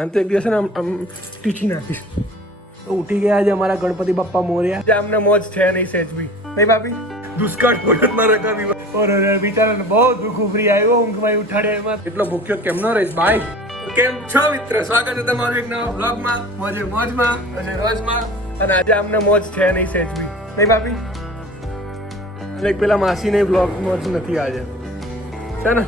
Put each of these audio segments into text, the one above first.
આમ તો એક દિવસ ને આમ ટીચી નાખીશ. તો ઉઠી ગયા છે અમારા ગણપતિ બાપ્પા મોર્યા. આમને મોજ છે નહીં સેજ બી નહીં ભાભી. દુષ્કાળ પડતમાં રકાવી ઓર બિચારાને બહુ દુઃખ ઉભરી આવ્યો ઊંઘમાં ઉઠાડ્યા એમાં. એટલો ભૂખ્યો કેમ ન રહીશ ભાઈ. કેમ છો મિત્ર, સ્વાગત છે તમારું એક નવા વ્લોગમાં. મોજે મોજમાં અને રોજમાં. અને આજે આમને મોજ છે નહીં સેજ બી નહીં ભાભી. એટલે પેલા માસી ને વ્લોગ મોજ નથી આજે છે ને.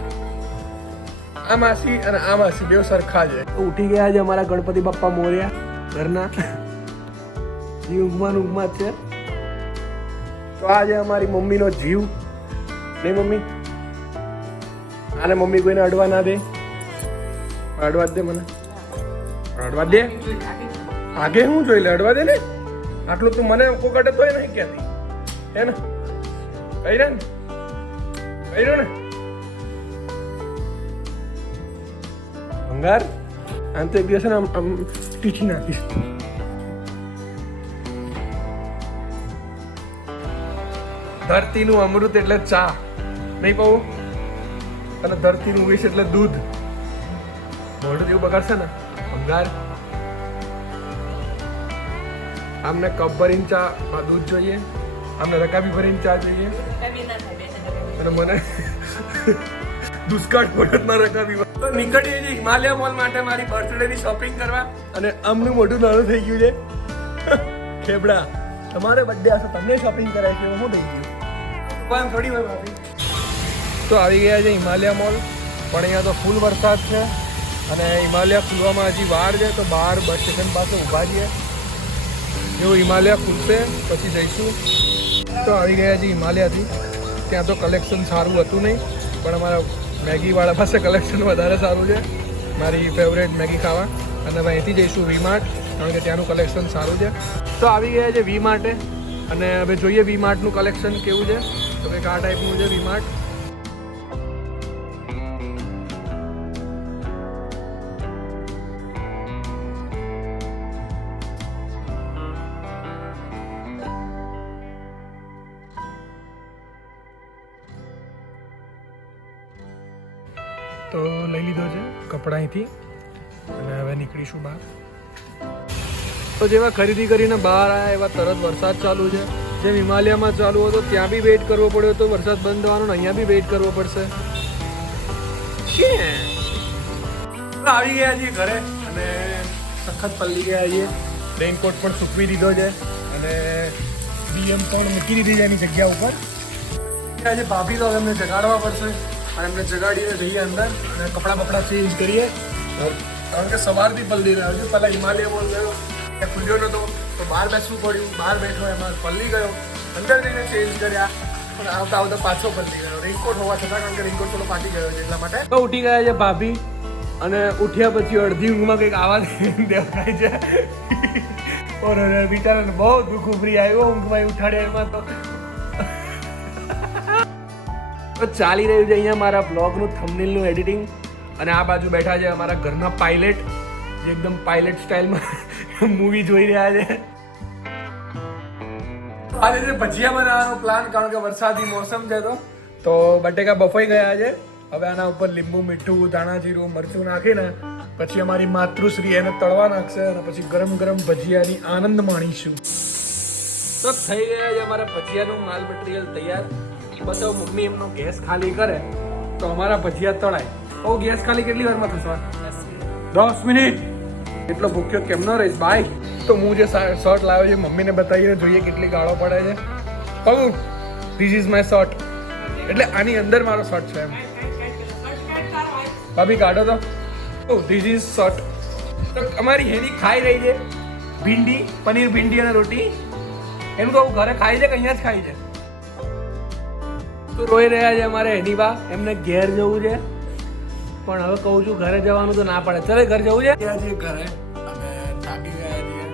આ માસી અને આ માસી બેવ સરખા છે. ઉઠી ગયા છે અમારા ગણપતિ બાપ્પા મોર્યા ઘરના. ઊંઘમાં જ છે. તો આજે અમારી મમ્મીનો જીવ નહીં મમ્મી. આને મમ્મી કોઈને અડવા ના દે. અડવા જ દે મને. અડવા દે. આગે હું જોઈ લે અડવા દે ને. આટલું તું મને કોકટે તોય નહીં કહેતી હે ને. કહી ને ને ભંગાર. આમ તો એક દિવસ ને આમ ટીચી નાખીશ. ધરતીનું અમૃત એટલે ચા નહીં પાવું. અને ધરતીનું વિષ એટલે દૂધ. મોઢું જેવું બગાડશે ને ભંગાર. આમને કપ ભરીને ચા દૂધ જોઈએ, આમને રકાબી ભરીને ચા જોઈએ. અને મને દુષ્કાળ પડતમાં રકાબી. તો નીકળીએ છીએ હિમાલય મોલ માટે મારી બર્થડેની શોપિંગ કરવા. અને આમનું મોઢું નાનું થઈ ગયું છે. ખેબડા તમારે બર્થડે હશે તમને શોપિંગ કરાય છે હું થઈ ગયું પણ થોડી વાર ભાભી. તો આવી ગયા છે હિમાલય મોલ. પણ અહીંયા તો ફૂલ વરસાદ છે અને હિમાલય ખુલવામાં હજી વાર છે. તો બહાર બસ સ્ટેશન પાસે ઊભા છીએ. એવું હિમાલય ખુલશે પછી જઈશું. તો આવી ગયા છે હિમાલયથી. ત્યાં તો કલેક્શન સારું હતું નહીં પણ અમારા મેગીવાળા પાસે કલેક્શન વધારે સારું છે. મારી ફેવરેટ મેગી ખાવા. અને હવે અહીંથી જઈશું વી માર્ટ કારણ કે ત્યાંનું કલેક્શન સારું છે. તો આવી ગયા છે વી માર્ટે અને હવે જોઈએ વી માર્ટનું કલેક્શન કેવું છે. તો કંઈક આ ટાઈપનું છે વી માર્ટ. તો લઈ લીધો છે કપડાં અહીંથી અને હવે નીકળીશું બહાર. તો જેવા ખરીદી કરીને બહાર આવ્યા એવા તરત વરસાદ ચાલુ છે. જેમ હિમાલયમાં ચાલુ હતો ત્યાં બી વેઇટ કરવો પડ્યો તો વરસાદ બંધ થવાનો. અહીંયા બી વેઇટ કરવો પડશે. આવી ગયા છીએ ઘરે અને સખત પલ્લી ગયા છીએ. રેઇનકોટ પણ સૂકવી દીધો છે અને બીએમ પણ મૂકી દીધી છે એની જગ્યા ઉપર. આજે ભાભી તો એમને જગાડવા પડશે અને એમને જગાડીને જઈએ અંદર અને કપડાં બપડા ચેન્જ કરીએ. કારણ કે સવારથી પલ્લી રહ્યો છું. પહેલાં હિમાલય મોલ ગયો ત્યાં ખુલ્યો નહોતો તો બહાર બેસવું પડ્યું. બહાર બેઠો એમાં પલ્લી ગયો. અંદર જઈને ચેન્જ કર્યા પણ આવતા આવતા પાછો પલ્લી ગયો. રેઇનકોટ હોવા છતાં કારણ કે રેઇનકોટ થોડો ફાટી ગયો છે એટલા માટે. તો ઉઠી ગયા છે ભાભી અને ઉઠ્યા પછી અડધી ઊંઘમાં કંઈક આવાજ દેખાય છે. ઓર બિચારાને બહુ દુઃખ ઉભરી આવ્યો ઊંઘમાં ઉઠાડ્યા એમાં. તો ચાલી રહ્યું છે અહીંયા મારા બ્લોગનું થંબનેલનું એડિટિંગ. અને આ બાજુ બેઠા છે અમારા ઘરના પાયલટ જે એકદમ પાયલટ સ્ટાઇલમાં મૂવી જોઈ રહ્યા છે. આજે છે ભજીયા બનાવવાનો પ્લાન કારણ કે વરસાદી મોસમ છે તો બટેકા બફાઈ ગયા છે. હવે આના ઉપર લીંબુ મીઠું ધાણા જીરું મરચું નાખીને પછી અમારી માતૃશ્રી એને તળવા નાખશે અને પછી ગરમ ગરમ ભજીયાની આનંદ માણીશું. તો થઈ ગયા છે અમારા ભજીયાનું માલ મટીરિયલ તૈયાર. બસ હવે મમ્મી એમનો ગેસ ખાલી કરે તો અમારા ભજીયા તળાય. ઓ ગેસ ખાલી કેટલી વારમાં થશે? 10 મિનિટ. એટલો ભૂખ્યો કેમ ન રહીશ ભાઈ. તો હું જે શર્ટ લાવ્યો છે મમ્મીને બતાવીને જોઈએ કેટલી ગાળો પડે છે. કહું ધીસ ઇઝ માય શર્ટ એટલે આની અંદર મારો શર્ટ છે એમ. ભાભી કાઢો તો. ઓ ધીસ ઇઝ શર્ટ. તો અમારી હેની ખાઈ રહી છે ભીંડી, પનીર ભીંડી અને રોટી. એમ કહું ઘરે ખાઈ છે કે અહીંયા જ ખાઈ છે? તો રોઈ રહ્યા છે અમારે હેનીબા. એમને ઘેર જવું છે પણ હવે કહું છું ઘરે જવાનું તો ના પડે. ચલે ઘર જવું છે. ગયા છીએ ઘરે અને થાકી ગયા છીએ.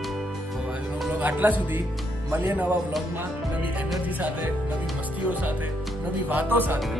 તો આજનો બ્લોગ આટલા સુધી. મળીએ નવા બ્લોગમાં નવી એનર્જી સાથે, નવી મસ્તીઓ સાથે, નવી વાતો સાથે.